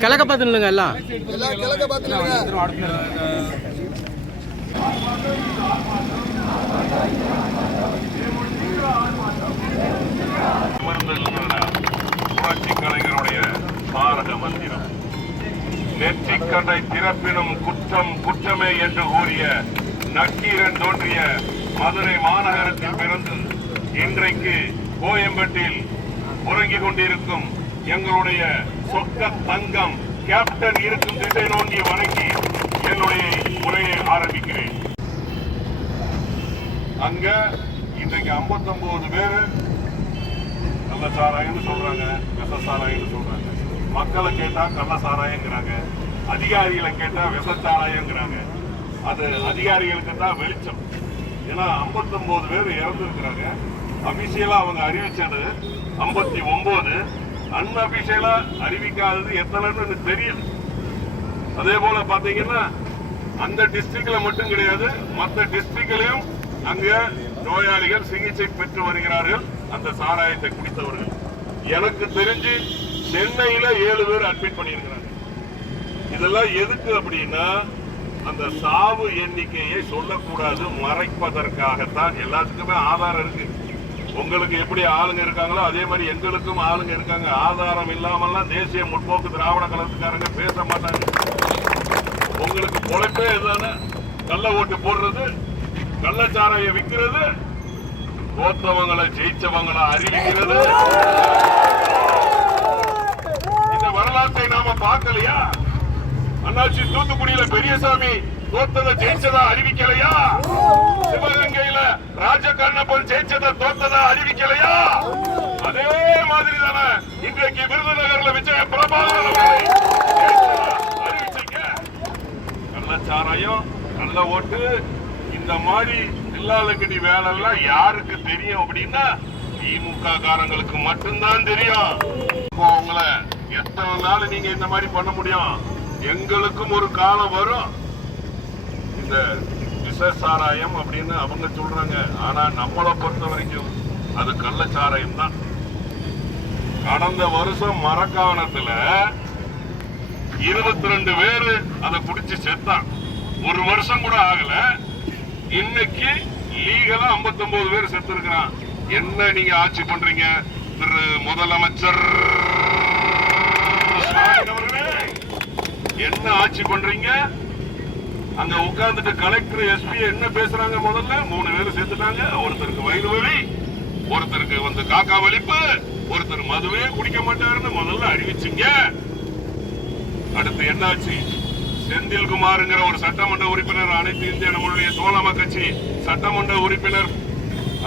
கிழக்க பார்த்துங்க எல்லாம் கிழக்க பார்த்துங்க. புரட்சி கலைஞருடைய தாரக மந்திரம் நெற்றிக்கடை திறப்பினும் குற்றம் குற்றமே என்று கூறிய நக்கீரன் தோன்றிய மதுரை மாநகரத்தில் பிறந்து இன்றைக்கு கோயம்பேட்டில் உறங்கிக் கொண்டிருக்கும் எங்களுடைய சொக்க தங்கம் கேப்டன் இருக்கும் திசை நோக்கி வணங்கி என்னுடைய உரையை ஆரம்பிக்கிறேன். அங்க இன்றைக்கு 59 பேரு நல்ல சாராயம்னு சொல்றாங்க, விச சாராயம்னு சொல்றாங்க. மக்களை கேட்டா கள்ள சாராயங்கிறாங்க, அதிகாரிகளை கேட்டா விச சாராயங்கிறாங்க. அது அதிகாரிகளுக்கு தான் வெளிச்சம். ஏன்னா 59 பேர் இறந்துருக்கிறாங்க. அபிஷியலா அவங்க அறிவிச்சது 59, அன்அபிஷியலா அறிவிக்காதது எத்தனைன்னு தெரியும். அதே போல பாத்தீங்கன்னா அந்த டிஸ்ட்ரிக்ட்ல மட்டும் கிடையாது, மற்ற டிஸ்ட்ரிக்ட்லயும் அங்க நோயாளிகள் சிகிச்சை பெற்று வருகிறார்கள். அந்த சாராயத்தை குடித்தவர்கள் எனக்கு தெரிஞ்சு சென்னையில 7 பேர் அட்மிட் பண்ணியிருக்கிறாங்க. இதெல்லாம் எதுக்கு அப்படின்னா அந்த சாவு எண்ணிக்கையை சொல்லக்கூடாது, மறைப்பதற்காகத்தான். எல்லாத்துக்குமே ஆதாரம் இருக்கு. உங்களுக்கு எப்படி ஆளுங்க இருக்காங்களோ அதே மாதிரி எங்களுக்கும் ஆளுங்க இருக்காங்க. ஆதாரம் இல்லாமல்லாம் தேசிய முற்போக்கு திராவிட கழகத்துக்காரங்க பேச மாட்டாங்க. உங்களுக்கு பொழைப்பே இதுதானே, கள்ள ஓட்டு போடுறது, கள்ளச்சாராய விற்கிறது, தோத்தவங்களை ஜெயிச்சவங்களை அறிவிக்கிறது. இந்த வரலாற்றை நாம பார்க்கலையா? அண்ணாச்சி தூத்துக்குடியில பெரியசாமி தோத்ததை ஜெயிச்சதா அறிவிக்கலையா? சிவகங்கையில ராஜகண்ணப்பன் ஜெயிச்சதை தோத்ததா அறிவிக்கலையா? அதே மாதிரி தானே இன்றைக்கு விருதுநகர்ல விஜய பிரபாகரன் அறிவிச்சீங்க. கள்ளச்சாராயம், கள்ள ஓட்டு, இந்த மாதிரி இல்லாதக்கடி வேலை எல்லாம் யாருக்கு தெரியும் அப்படின்னா திமுக காரங்களுக்கு மட்டும்தான் தெரியும். உங்களை எத்தனை நாள் நீங்க இந்த மாதிரி பண்ண முடியும்? எங்களுக்கும் ஒரு காலம் வரும். இந்த விச சாராயம் அப்படின்னு அவங்க சொல்றாங்க, ஆனா நம்மளை பொறுத்த வரைக்கும் அது கள்ளச்சாராயம் தான். கடந்த வருஷம் மரக்காணத்துல 22 பேரு அதை குடிச்சு செத்தான். ஒரு வருஷம் கூட ஆகல. இன்னைக்கு லீகலா 59 பேர் செத்து இருக்கிறான். என்ன நீங்க ஆட்சி பண்றீங்க திரு முதலமைச்சர் என்ன ஆட்சி பண்றீங்க? அங்க உட்கார்ந்துட்டு கலெக்டர் எஸ்பி என்ன பேசுறாங்க? முதல்ல 3 பேர் சேர்த்துட்டாங்க. ஒருத்தருக்கு வயிறு வலி, ஒருத்தருக்கு வந்து காக்கா வலிப்பு, ஒருத்தர் மதுவே குடிக்க மாட்டாருன்னு முதல்ல அறிவிச்சிங்க. அடுத்து என்னாச்சு? செந்தில்குமார்ங்கிற ஒரு சட்டமன்ற உறுப்பினர், அனைத்து இந்திய நம்மளுடைய தோழமை கட்சி சட்டமன்ற உறுப்பினர்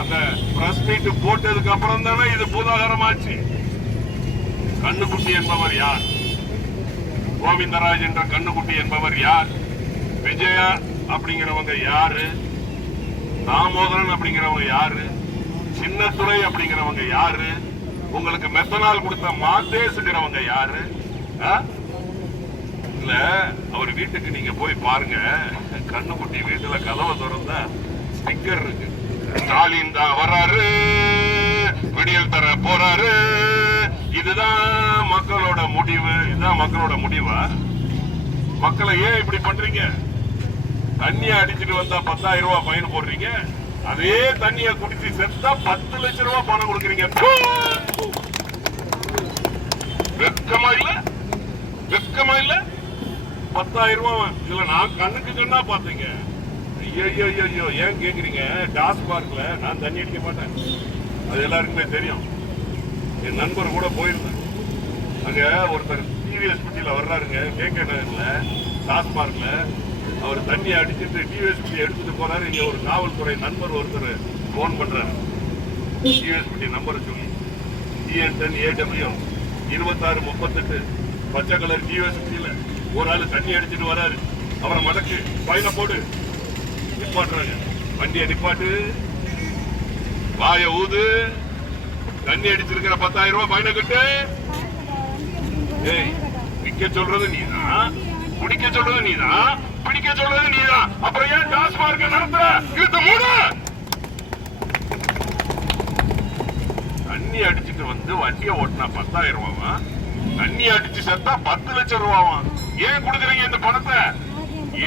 அந்த பிரஸ் மீட் போட்டதுக்கு அப்புறம் தானே இது பூதாகரமாச்சு. கண்ணுக்குட்டி என்பவர் யார்? கோவிந்தராஜ் என்ற கண்ணுக்குட்டி என்பவர் யார்? விஜயா அப்படிங்கிறவங்க யாரு? தாமோதரன் அப்படிங்கிறவங்க யாரு? சின்னத்துறை அப்படிங்கிறவங்க யாரு? உங்களுக்கு மெத்தனால் கொடுத்த மாதேசுங்கிறவங்க யாரு? இல்ல அவர் வீட்டுக்கு நீங்க போய் பாருங்க. கண்ணுக்குட்டி வீட்டுல கதவை திறந்தா ஸ்டிக்கர் இருக்கு. ஸ்டாலின் தான் வர்றாரு, விடியல் தர போறாரு, இதுதான் மக்களோட முடிவு. இதுதான் மக்களோட முடிவா? மக்களை ஏன் இப்படி பண்றீங்க? தண்ணிய அடிச்சுட்டு வந்தா 10,000 ரூபாய் ஃபைன் போடுறீங்க. அதே தண்ணிய குடிச்சு செத்தா 10 லட்சம் ரூபாய் பணம் கொடுக்குறீங்க. வெக்கமா இல்ல? வெக்கமா இல்ல? 10,000 ரூபாய் இல்ல. நான் கண்ணுக்கு கண்ணா பாத்தீங்க. ஐயோ ஏன் கேக்குறீங்க? டாஸ்மார்க்ல நான் தண்ணி அடிக்க மாட்டேன், அது எல்லாருக்குமே தெரியும். என் நண்பர் கூட போயிருந்தேன். அங்க ஒருத்தர் டிவிஎஸ் பட்டியில வர்றாருங்க, கேட்க நகர்ல டாஸ்மார்க்ல. அவர் தண்ணி அடிச்சுட்டு டிவிஎஸ் பட்டி எடுத்துட்டு போறாரு. இங்க ஒரு காவல்துறை நண்பர் ஒருத்தர் போன் பண்றாரு, டிவிஎஸ் பட்டி நம்பரை சொல்லி. TN10 AW 2638 பச்சை கலர் டிவிஎஸ் பட்டியில ஒரு ஆளு தண்ணி அடிச்சுட்டு வராரு. அவரை மடக்கு பையனை போடு. நிப்பாட்டுறாங்க. வண்டியை நிப்பாட்டு, வாய ஊது, தண்ணி அடிச்சிருக்கிற 10,000 ரூபாய் பையனை கட்டு. ஏய், விற்க சொல்றது நீதான், குடிக்க சொல்றது நீதான், பிடிக்க சொல்றது நீதான். அப்புறம் ஏன் டாஸ்மார்க் நடத்துற? இழுத்து மூடு. தண்ணி அடிச்சுட்டு வந்து வண்டியை ஓட்டினா 10,000 ரூபாவா, தண்ணி அடிச்சு செத்தா 10 லட்சம் ரூபாவா? ஏன் கொடுக்குறீங்க இந்த பணத்தை?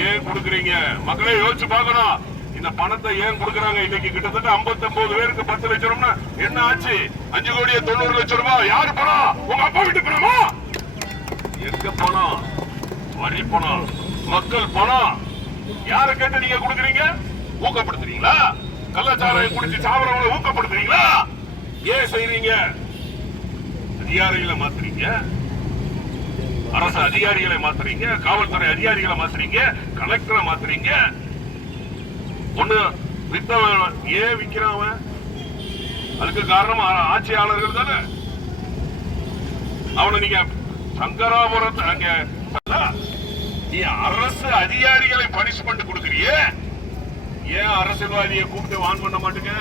ஏன் கொடுக்குறீங்க? மக்களே யோசிச்சு பார்க்கணும். இந்த பணத்தை ஏன் கொடுக்குறாங்க? இன்னைக்கு கிட்டத்தட்ட 59 பேருக்கு 10 லட்சம் ரூபாய்னா என்ன ஆச்சு? 5,90,00,000 ரூபாய். யாரு பணம்? உங்க அப்பா வீட்டு பணமா? எங்க பணம்? வரி பணம், மக்கள் பணம். யாரை கேட்டு நீங்க கொடுக்குறீங்க? ஊக்கப்படுத்துறீங்களா? கள்ளச்சாராயம் குடிச்சு சாவரவங்களை ஊக்கப்படுத்துறீங்களா? ஏன் செய்றீங்க? அதிகாரிகளை மாத்துறீங்க, அரசு அதிகாரிகளை மாத்துறீங்க, காவல்துறை அதிகாரிகளை மாத்துறீங்க, கலெக்டரை மாத்துறீங்க. ஒண்ணு வித்தவன் ஏன் விக்கிறான்? அதுக்கு காரணம் ஆட்சியாளர்கள் தானே. அவனை நீங்க சங்கராபுரத்தை அங்க நீ அரசு அதிகாரிகளை பனிஷ்மெண்ட் கொடுக்கறிய, ஏன் அரசியல்வாதியை கூப்பிட்டு வான் பண்ண மாட்டேங்க?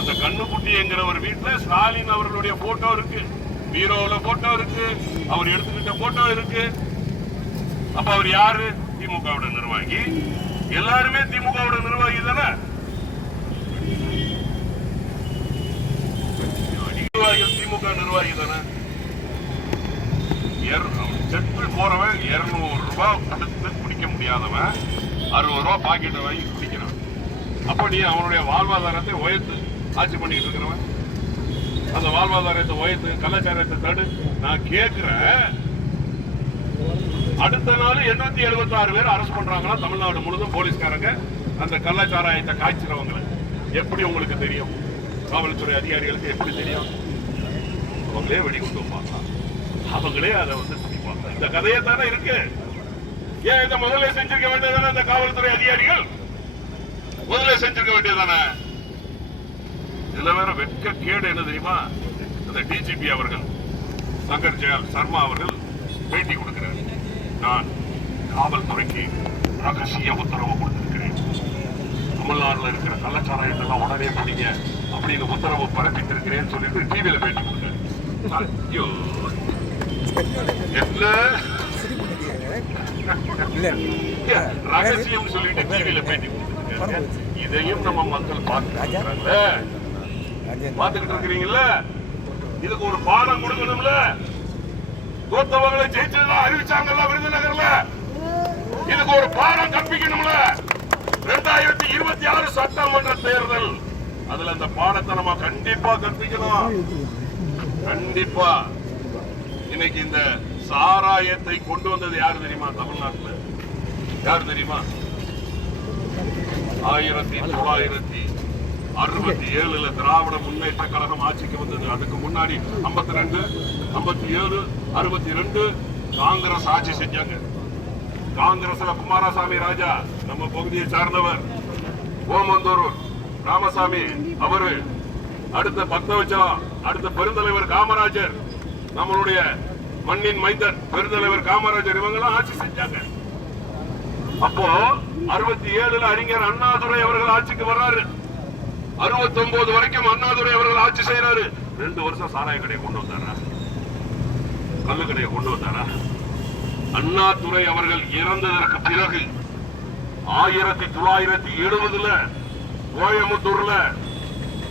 அந்த கண்ணுக்குட்டி என்கிற ஒரு வீட்டுல ஸ்டாலின் அவர்களுடைய போட்டோ இருக்கு, பீரோல போட்டோ இருக்கு, அவர் எடுத்துக்கிட்ட போட்டோ இருக்கு. அப்ப அவர் யாரு? திமுகவோட நிர்வாகி. எல்லாருமே திமுகவோட நிர்வாகி தானே. திமுக நிர்வாகி தானே. செத்து போறவன் 200 ரூபாய் கொடுத்து குடிக்க முடியாதவன் 60 ரூபாய் பாக்கெட்டை வாங்கி குடிக்கிறான். அப்ப நீ அவனுடைய வாழ்வாதாரத்தை உயர்த்து ஆட்சி பண்ணிட்டு இருக்கிறவன், அந்த வாழ்வாதாரத்தை உயர்த்து, கலாச்சாரத்தை தடு. நான் கேட்கிறேன், அடுத்த நாள் 876 பேர் அரசு பண்றாங்களா தமிழ்நாடு முழுதும் போலீஸ்காரங்க அந்த கள்ளச்சாராயத்தை காய்ச்சிறவங்களை? எப்படி உங்களுக்கு தெரியும்? காவல்துறை அதிகாரிகளுக்கு எப்படி தெரியும்? அவங்களே வெடிகுண்டு வைப்பாங்க, அவங்களே அதை வந்து குடிப்பாங்க. இந்த கதையே தானே இருக்கு. ஏன் இதை முதல்ல செஞ்சிருக்க வேண்டியதானே? இந்த காவல்துறை அதிகாரிகள் முதல்ல செஞ்சிருக்க வேண்டியதானே? இதுல வேற வெட்க கேடு என்ன தெரியுமா? அந்த டிஜிபி அவர்கள் சங்கர் ஜெயல் சர்மா அவர்கள் பேட்டி கொடுக்கிறார். நான் காவல்துறைக்கு ரகசிய உத்தரவு கொடுத்திருக்கிறேன், தமிழ்நாட்டில் இருக்கிற கள்ளச்சாராயத்தெல்லாம் உடனே பிடிங்க அப்படின்னு உத்தரவு பிறப்பித்திருக்கிறேன் சொல்லிட்டு டிவியில பேட்டி கொடுக்கிறார். ஐயோ, என்ன ரகசியம் சொல்லிட்டு டிவியில பேட்டி கொடுத்திருக்காங்க. இதையும் நம்ம மக்கள் பார்த்துக்கிறாங்க, பார்த்துக்கிட்டு இருக்கிறீங்கல்ல. இதுக்கு ஒரு பாடம் கொடுக்கணும்ல. தோத்தவங்களை ஜெயிச்சதெல்லாம் அறிவிச்சாங்கல்ல விருதுநகர்ல, இதுக்கு ஒரு பாடம் கற்பிக்கணும்ல. 2026 சட்டமன்ற தேர்தல், அதுல அந்த பாடத்தை நம்ம கண்டிப்பா கற்பிக்கணும். கண்டிப்பா. இன்னைக்கு இந்த சாராயத்தை கொண்டு வந்தது யாரு தெரியுமா? தமிழ்நாட்டில் யாரு தெரியுமா? 1967 திராவிட முன்னேற்ற கழகம் ஆட்சிக்கு வந்தது. அதுக்கு முன்னாடி 52, 57, 62 காங்கிரஸ் ஆட்சி செஞ்சாங்க. காங்கிரஸ்ல குமாரசாமி ராஜா நம்ம பகுதியை சார்ந்தவர், ஓமந்தூர் ராமசாமி அவரு, அடுத்த பக்தவச்சலம், அடுத்த பெருந்தலைவர் காமராஜர், நம்மளுடைய மண்ணின் மைந்தன் பெருந்தலைவர் காமராஜர், இவங்கெல்லாம் ஆட்சி செஞ்சாங்க. அப்போ 67 அறிஞர் அண்ணாதுரை அவர்கள் ஆட்சிக்கு வர்றாரு. 69 வரைக்கும் அண்ணாதுரை அவர்கள் ஆட்சி செய்யறாரு. 2 வருஷம் சாராய கடையை கொண்டு வந்தாரா? கல்லு கடையை கொண்டு வந்தாரா? அண்ணாதுரை அவர்கள் இறந்ததற்கு பிறகு 1970 கோயம்புத்தூர்ல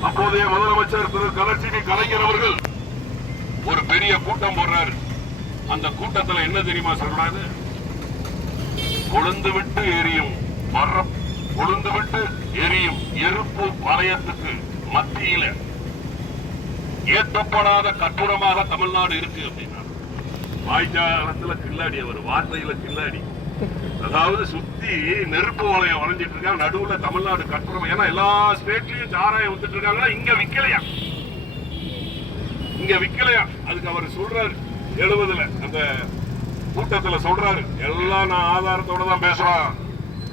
அப்போதைய முதலமைச்சர் திரு கலர்ச்சினி கலைஞர் அவர்கள் ஒரு பெரிய கூட்டம் போடுறாரு. அந்த கூட்டத்தில் என்ன தெரியுமா சொல்றாரு? கொழுந்து விட்டு எரியும் கொழுந்து விட்டு எரியும் எருப்பு வலயத்துக்கு மத்தியில ஏற்றப்படாத கட்டுரமாக தமிழ்நாடு இருக்கு அப்படின்னா, வாய்ஜாலத்துல கில்லாடி, அவர் வார்த்தையில கில்லாடி. அதாவது சுத்தி நெருப்பு வளையம் வளைஞ்சிட்டு இருக்காங்க, நடுவுல தமிழ்நாடு கட்டுரம். ஏன்னா எல்லா ஸ்டேட்லயும் சாராயம் வித்துட்டு இருக்காங்க, இங்க விக்கலையா? இங்க விக்கலையா? அதுக்கு அவர் சொல்றாரு 70 அந்த கூட்டத்துல சொல்றாரு, எல்லாம் நான் ஆதாரத்தோட தான் பேசுறேன்,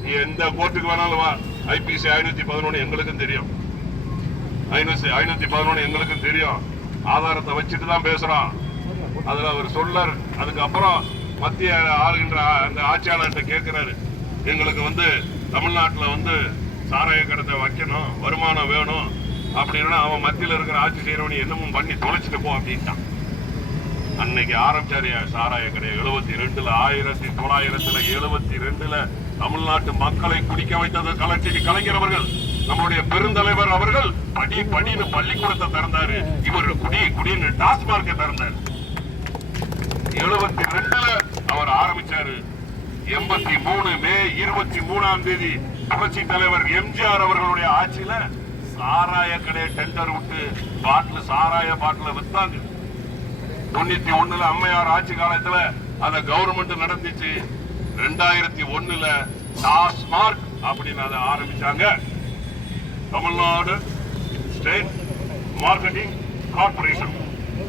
நீ எந்த கோர்ட்டுக்கு வேணாலும் வா, IPC 511 எங்களுக்கும் தெரியும், 511 எங்களுக்கும் தெரியும், ஆதாரத்தை வச்சுட்டு தான் பேசுறோம். அதுல அவர் சொல்றாரு. அதுக்கப்புறம் மத்திய ஆளுகின்ற அந்த ஆட்சியாளர்கிட்ட கேட்கிறாரு, எங்களுக்கு வந்து தமிழ்நாட்டில் சாராய கடத்தை வைக்கணும், வருமானம் வேணும் அப்படின்னா அவன் மத்தியில் இருக்கிற ஆட்சி செய்யறவனி என்னமும் பண்ணி தொலைச்சிட்டு போ அப்படின்ட்டான். அன்னைக்கு ஆரம்பிச்சாரு சாராய கடை 72 1972 தமிழ்நாட்டு மக்களை குடிக்க வைத்தது கலைஞர் அவர்கள். நம்முடைய பெருந்தலைவர் அவர்கள் படின்னு பள்ளிக்கூடத்தை திறந்தாரு. இவர் குடின்னு டாஸ்மார்க்கை திறந்தாரு. 72ல அவர் ஆரம்பிச்சாரு. 83 மே 23ஆம் தேதி புரட்சி தலைவர் எம்ஜிஆர் அவர்களுடைய ஆட்சியில சாராய கடையை டெண்டர் விட்டு சாராய பாட்டில வித்தாங்க. 91ல அம்மையார் ஆட்சி காலத்துல அத கவர்மெண்ட் நடந்துச்சு. 2001ல டாஸ்மார்க் அப்படின்னு அதை ஆரம்பிச்சாங்க. Tamil Nadu state marketing corporation,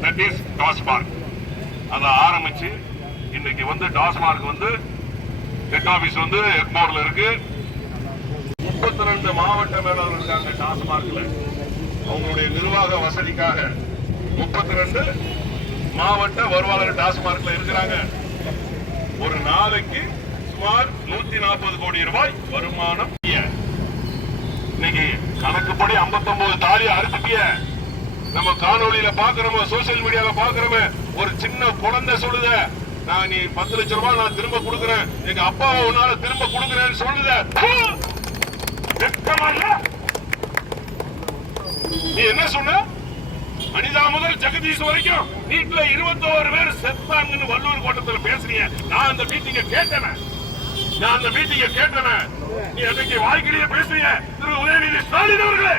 that is TASMAC. அதை ஆரம்பிச்சு இன்னைக்கு டாஸ்மார்க் ஹெட் ஆபீஸ் எக்மோர்ல இருக்கு. 32 மாவட்ட மேலாளர் இருக்காங்க டாஸ்மார்க்ல. அவங்களுடைய நிர்வாக வசதிக்காக 32 மாவட்ட வருவாளர் டாஸ்மார்க்ல இருக்கிறாங்க. ஒரு நாளைக்கு சுமார் 140 கோடி ரூபாய் வருமானம். இன்னைக்கு கணக்குப்படி 59 தாலி அறுத்துட்டிய. நம்ம காணொலியில பாக்குறோம், சோசியல் மீடியால பாக்குறோம். ஒரு சின்ன குழந்தை சொல்லுத, நான் நீ 10 லட்சம் ரூபாய் நான் திரும்ப கொடுக்குறேன், எங்க அப்பாவை உன்னால திரும்ப கொடுக்குறேன்னு சொல்லுத. நீ என்ன சொன்ன? அனிதா முதல் ஜெகதீஷ் வரைக்கும் வீட்டுல 21 பேர் செத்தாங்கன்னு வள்ளுவர் கோட்டத்தில் பேசுறீங்க. நான் அந்த மீட்டிங்க கேட்டேன். நீ அன்னைக்கு வாய்க்கிலேயே பேசுறீங்க. திரு உதயநிதி ஸ்டாலின் அவர்களே,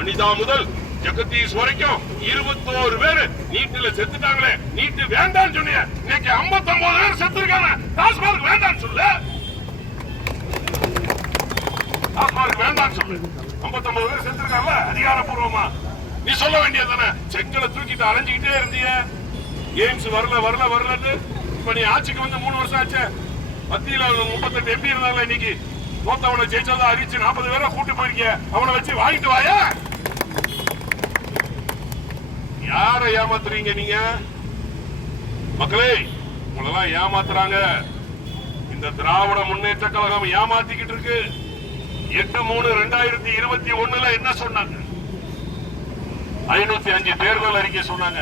அனிதா முதல் ஜெகதீஷ் வரைக்கும் 21 பேர் நீட்டுல செத்துட்டாங்களே, நீட்டு வேண்டாம்னு சொன்னீங்க. இன்னைக்கு 59 பேர் செத்துருக்காங்க. டாஸ்மார்க் வேண்டாம்னு சொல்லு. டாஸ்மார்க் வேண்டாம்னு சொல்லு. 59 பேர் செத்துருக்காங்கல்ல அதிகாரப்பூர்வமா. நீ சொல்ல வேண்டியதானே? செக்கலை தூக்கிட்டு அலைஞ்சுக்கிட்டே இருந்தீங்க. எய்ம்ஸ் வரலன்னு. இப்ப நீ ஆட்சிக்கு 3 வருஷம் ஆச்சு. மத்தியில 38 எம்பி இருந்தாங்க. இன்னைக்கு தோத்தவனை ஜெயிச்சதா அறிவிச்சு 40 பேரை கூட்டு போயிருக்க. அவனை வச்சு வாங்கிட்டு வாயா. யாரை ஏமாத்துறீங்க நீங்க? மக்களே, உங்களெல்லாம் ஏமாத்துறாங்க. இந்த திராவிட முன்னேற்ற கழகம் ஏமாத்திக்கிட்டு இருக்கு. 8/3/2021 என்ன சொன்னாங்க? 505 தேர்தல் அறிக்கை சொன்னாங்க.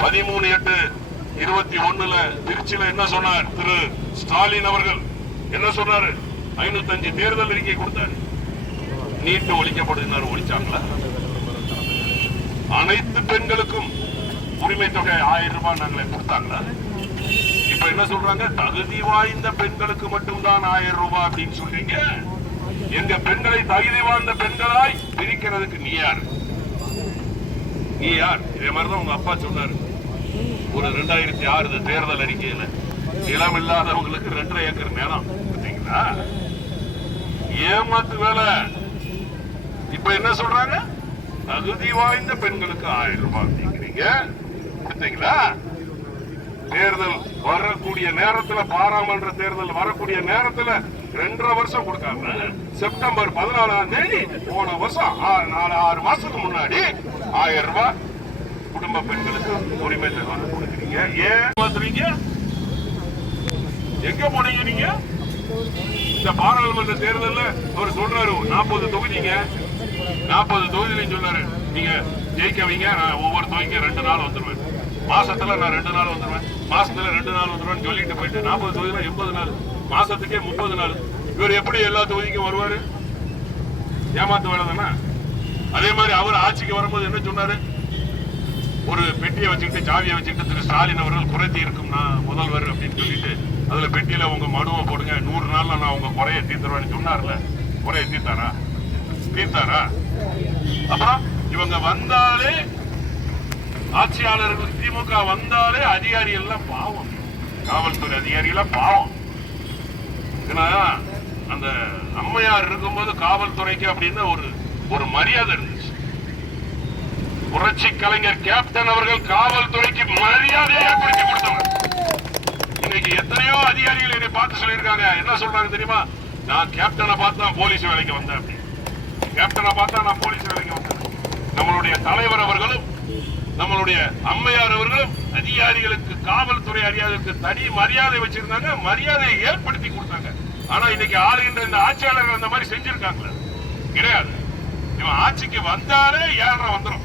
13/8/21 திருச்சியில என்ன சொன்னார் திரு ஸ்டாலின் அவர்கள்? என்ன சொன்னாரு? 505 தேர்தல் அறிக்கை கொடுத்தாரு. நீட்டு ஒழிக்கப்படுகிறார். ஒழிச்சாங்களா? அனைத்து பெண்களுக்கும் உரிமை தொகை 1000 ரூபாய் நாங்களே கொடுத்தாங்களா? இப்ப என்ன சொல்றாங்க? தகுதி வாய்ந்த பெண்களுக்கு மட்டும்தான் 1000 ரூபாய் அப்படின்னு சொல்றீங்க. எங்க பெண்களை தகுதி வாய்ந்த பெண்களாய் பிரிக்கிறதுக்கு நீ யார்? இதே மாதிரிதான் உங்க அப்பா சொன்னாரு. ஒரு 2006 தேர்தல் அறிக்கையில நிலம் இல்லாதவங்களுக்கு 2.5 ஏக்கர் நிலம் பார்த்தீங்களா? ஏமாத்து வேலை. இப்ப என்ன சொல்றாங்க? தகுதி வாய்ந்த பெண்களுக்கு 1000 ரூபாய் அப்படிங்கிறீங்க. பார்த்தீங்களா? தேர்தல் வரக்கூடிய நேரத்துல, பாராளுமன்ற தேர்தல் வரக்கூடிய நேரத்துல 2.5 வருஷம் கொடுக்காம செப்டம்பர் 14ஆம் தேதி போன வருஷம் 6 மாசத்துக்கு முன்னாடி 1000 ரூபாய் குடும்ப பெண்களுக்கு உரிமை தொகை கொடுக்குறீங்க. ஏன் மாத்துறீங்க? எங்க போனீங்க நீங்க? இந்த பாராளுமன்ற தேர்தல்ல அவர் சொல்றாரு 40 தொகுதிங்க, 40 தொகுதியிலையும் சொன்னாரு நீங்க ஜெயிக்க வைங்க, நான் ஒவ்வொரு தொகுதிக்கும் 2 நாள் வந்துருவேன், மாசத்துல நான் 2 நாள் வந்துருவேன், மாசத்துல 2 நாள் வந்துருவேன் சொல்லிட்டு போயிட்டு 40 தொகுதியில 80 நாள், மாசத்துக்கே 30 நாள். இவர் எப்படி எல்லா தொகுதிக்கும் வருவாரு? ஏமாத்து வேலை தானே. அதே மாதிரி அவர் ஆட்சிக்கு வரும்போது என்ன சொன்னாரு? ஒரு பெட்டியை வச்சுக்கிட்டு சாவியை வச்சுக்கிட்டு திரு ஸ்டாலின் அவர்கள் குறைத்தி இருக்கும் நான் முதல்வர் அப்படின்னு சொல்லிட்டு அதுல பெட்டியில உங்க மனுவை போடுங்க, 100 நாள்ல நான் உங்க குறைய தீர்த்துருவேன்னு சொன்னார்ல. குறைய தீர்த்தாரா? அப்புறம் இவங்க வந்தாலே, ஆட்சியாளர்கள் திமுக வந்தாலே அதிகாரி எல்லாம் பாவம், காவல்துறை அதிகாரி எல்லாம் பாவம். ஏன்னா அந்த அம்மையார் இருக்கும்போது காவல்துறைக்கு அப்படின்னு ஒரு மரியாதை இருந்துச்சு. புரட்சி கலைஞர் கேப்டன் அவர்கள் காவல்துறைக்கு மரியாதையை ஏற்படுத்தி கொடுத்தவர். இன்னைக்கு எத்தனையோ அதிகாரிகள் என்னை பார்த்து சொல்லியிருக்காங்க. என்ன சொல்றாங்க தெரியுமா? நான் கேப்டனை பார்த்தா போலீஸ் வேலைக்கு வந்தேன் அப்படி. கேப்டனை பார்த்தா நான் போலீஸ் வேலைக்கு வந்தேன். நம்மளுடைய தலைவர் அவர்களும் நம்மளுடைய அம்மையார் அவர்களும் அதிகாரிகளுக்கு, காவல்துறை அதிகாரிகளுக்கு தனி மரியாதை வச்சிருந்தாங்க, மரியாதையை ஏற்படுத்தி கொடுத்தாங்க. ஆனா இன்னைக்கு ஆளுகின்ற இந்த ஆட்சியாளர்கள் அந்த மாதிரி செஞ்சிருக்காங்களா? கிடையாது. இவன் ஆட்சிக்கு வந்தாலே 7.5 வந்துடும்.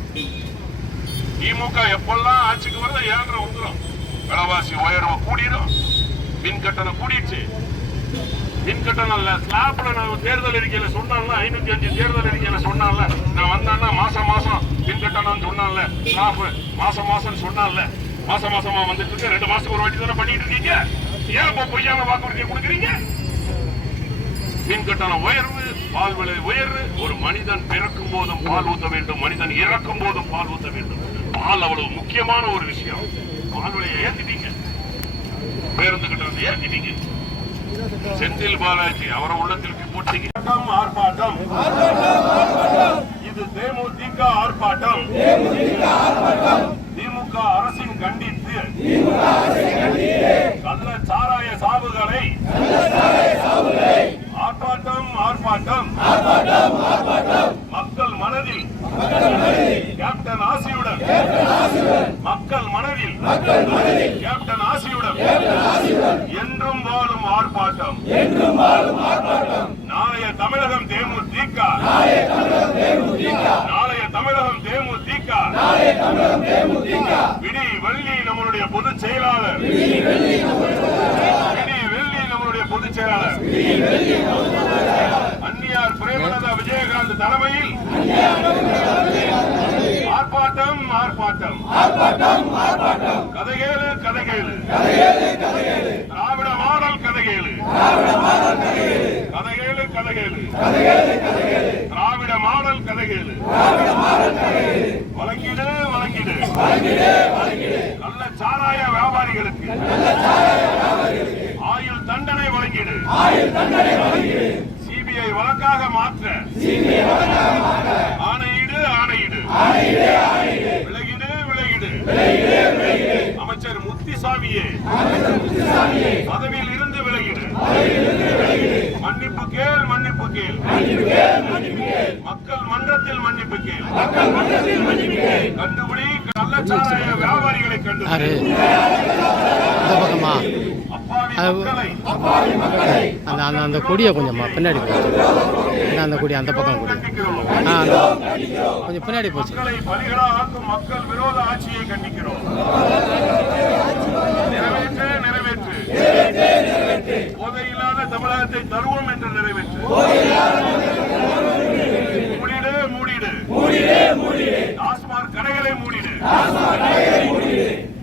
திமுக எப்பெல்லாம் ஆட்சிக்கு வருது 7.5 வந்துடும். விலைவாசி உயர்வு கூடிடும், மின் கட்டணம் கூடிடுச்சு, மின் கட்டணம் இல்ல ஸ்லாப்ல நான் தேர்தல் அறிக்கையில சொன்னால 505 தேர்தல் அறிக்கையில சொன்னால நான் வந்தேன்னா மாசம் மின் கட்டணம் சொன்னால ஸ்லாப் மாசம் சொன்னால மாசமா வந்துட்டு இருக்கு 2 மாசத்துக்கு ஒரு வாட்டி தானே பண்ணிட்டு இருக்கீங்க ஏன் இப்ப பொய்யான வாக்குறுதியை கொடுக்குறீங்க மின் கட்டணம் உயர்வு பால் விலை உயர்வு ஒரு மனிதன் பிறக்கும் போதும் பால் ஊத்த வேண்டும் மனிதன் இறக்கும் போதும் பால் ஊத்த வேண்டும் பால் அவ்வளவு முக்கியமான ஒரு விஷயம் பால் விலையை ஏத்திட்டீங்க பேருந்து கட்டணத்தை ஏத்திட்டீங்க செந்தில் பாலாஜி அவரை உள்ளத்திற்கு போட்டீங்க ஆர்ப்பாட்டம் இது தேமுதிக ஆர்ப்பாட்டம் திமுக அரசின் கண்டித்து கள்ள சாராய சாவுகளை ஆர்ப்பாட்டம் மக்கள் மனதில் கேப்டன் ஆசியுடன் மக்கள் மனதில் கேப்டன் ஆசியுடன் என்றும் வாழும் ஆர்ப்பாட்டம் நாளைய தமிழகம் தேமுதிக நாளைய தமிழகம் தேமுதிக விடி வெள்ளி நம்மளுடைய பொதுச் செயலாளர் விடி வெள்ளி நம்மளுடைய பொதுச் செயலாளர் அந்நியார் பிரேமலதா விஜயகாந்த் தலைமையில் ஆர்ப்பாட்டம் கதைகேளு திராவிட மாடல் கதைகேளு திராவிட மாடல் கதைகேளு வழங்கிடு நல்ல சாராய வியாபாரிகளுக்கு ஆயுள் தண்டனை வழங்கிடு சிபிஐ வழக்காக மாற்ற ஆணையிடு விலகிடு அமைச்சர் முத்துசாமியே பதவியில் இருந்து விலகிடு மன்னிப்பு கேள் மக்கள் மன்றத்தில் மன்னிப்பு கேள் கண்டுபிடி கள்ளச்சாராய வியாபாரிகளை கண்டுபிடி அந்த கொடியை கொஞ்சம் பின்னாடி போச்சு அந்த கொடி அந்த பக்கம் கொடி கொஞ்சம் பின்னாடி போச்சு பலிகளாக்கும் மக்கள் விரோத ஆட்சியை கண்டிக்கிறோம் நிறைவேற்று போதையில்லாத தமிழகத்தை தருவோம் என்று நிறைவேற்று மூடிடு டாஸ்மாக் கடைகளை மூடிடு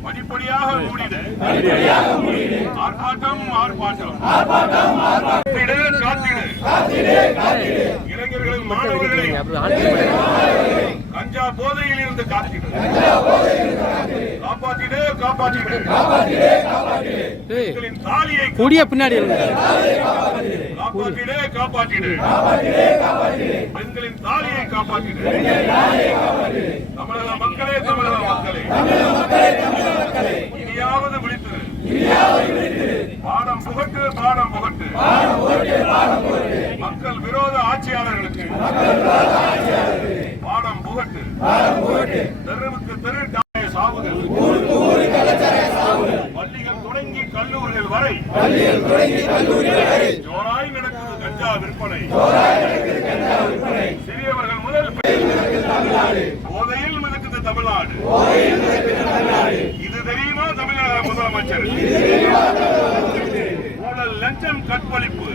படிப்படியாக மூடிடு ஆர்ப்பாட்டம் இளைஞர்களை மாணவர்களை கஞ்சா போதையில் இருந்து காத்திடு காப்பாற்றிடு தாலியை கொடிய பின்னாடி காப்பாற்றிடு பெண்களின் தாலியை காப்பாற்றிடு தமிழக மக்களே இனியாவது விழித்து பாடம் புகட்டு மக்கள் விரோத ஆட்சியாளர்களுக்கு பாடம் புகட்டு தெருவுக்கு தெரு சாவுகள் பள்ளிகள் தொடங்கி கல்லூரிகள் வரை ஜோராய் நடக்குது கஞ்சா விற்பனை சிறியவர்கள் முதல் போதையில் மிதக்குது தமிழ்நாடு இது தெரியுமா தமிழக முதலமைச்சர் ஊழல் லஞ்சம் கற்பழிப்பு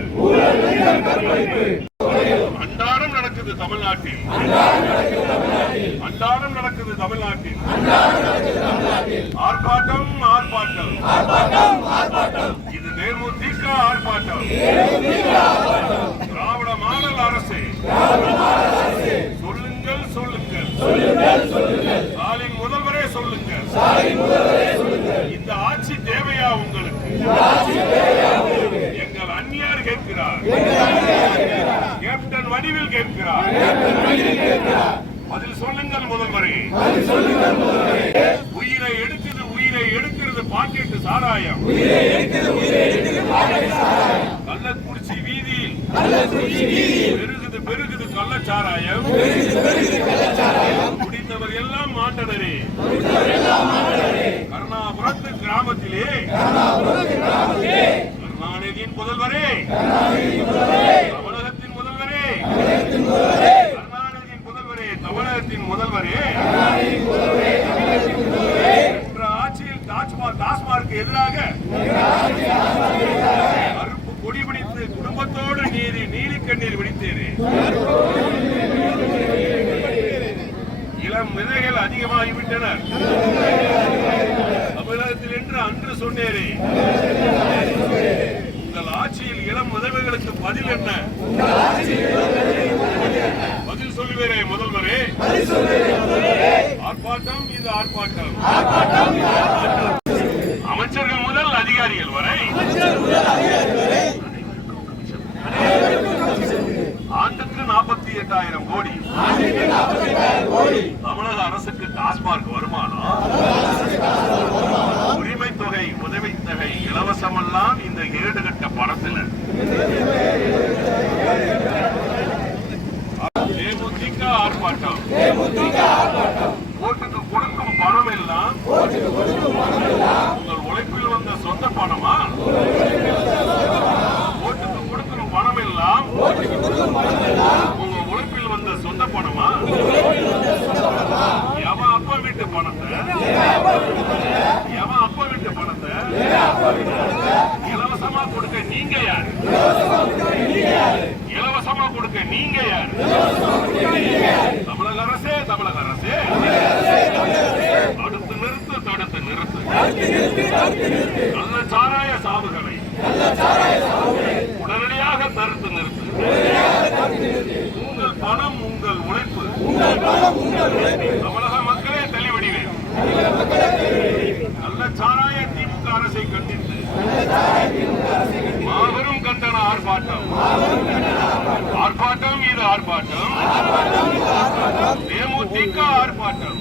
அன்றாடம் நடக்குது தமிழ்நாட்டில் ஆர்ப்பாட்டம் இது தேமுதிக ஆர்ப்பாட்டம் திராவிட மாடல் அரசு சொல்லுங்கள் ஸ்டாலின் முதல்வரே சொல்லுங்கள் இந்த ஆட்சி தேவையா உங்களுக்கு எங்கள் அந்நியார் கேட்கிறார் கேப்டன் வடிவில் கேட்கிறார் பதில் சொல்லுங்கள் முதல்வரே உயிரை எடுக்கிறது பாக்கெட்டு சாராயம் கள்ளக்குறிச்சி வீதியில் பெருகுது கள்ளச்சாராயம் குடித்தவர் எல்லாம் மாண்டனரே கருணாபுரத்து கிராமத்திலே கருணாநிதியின் முதல்வரே தமிழகத்தின் முதல்வரே தமிழகத்தின் முதல்வரே என்ற ஆட்சியில் டாஸ்மார்க்கு எதிராக கருப்பு கொடி பிடித்து குடும்ப சொன்னீரே. இளம் விதைகள் அதிகமாகிவிட்டனர் தமிழகத்தில் என்று அன்று சொன்னீரே. உங்கள் ஆட்சியில் இளம் விதவைகளுக்கு பதில் என்ன? பதில் சொல்லுவேரே முதல்வரே. ஆர்ப்பாட்டம் இது ஆர்ப்பாட்டம். அமைச்சர்கள் முதல் அதிகாரிகள் வரை ஆண்டுக்கு 48,000 கோடி தமிழக அரசுக்கு டாஸ்மாக் வருமானம், உரிமை தொகை, உதவித் தொகை இலவசமெல்லாம் இந்த 7 கட்ட பணத்தில் தேமுதிக ஆர்ப்பாட்டம். ஓட்டுக்கு கொடுக்கும் பணம் எல்லாம் உங்கள் உழைப்பில் வந்த சொந்த பணமா? ஓட்டுக்கு கொடுக்கும் பணம் எல்லாம் உங்க உழைப்பில் வந்த சொந்த பணமா? எவன் அப்பா வீட்டு பணத்தை இலவசமா கொடுக்க நீங்க யாரு? இலவசமா கொடுக்க நீங்க யாரு? தமிழக அரசே, தமிழக அரசே, தடுத்து நிறுத்து. நல்ல சாராய சாவுகளை உடனடியாக தடுத்து நிறுத்து. உங்கள் பணம், உங்கள் உழைப்பு தமிழக மக்களே தெளிவடிவேன். நல்ல சாராய திமுக அரசை கண்டித்து மாபெரும் கண்டன ஆர்ப்பாட்டம். ஆர்ப்பாட்டம் இது ஆர்ப்பாட்டம். தேமுதிக ஆர்ப்பாட்டம்.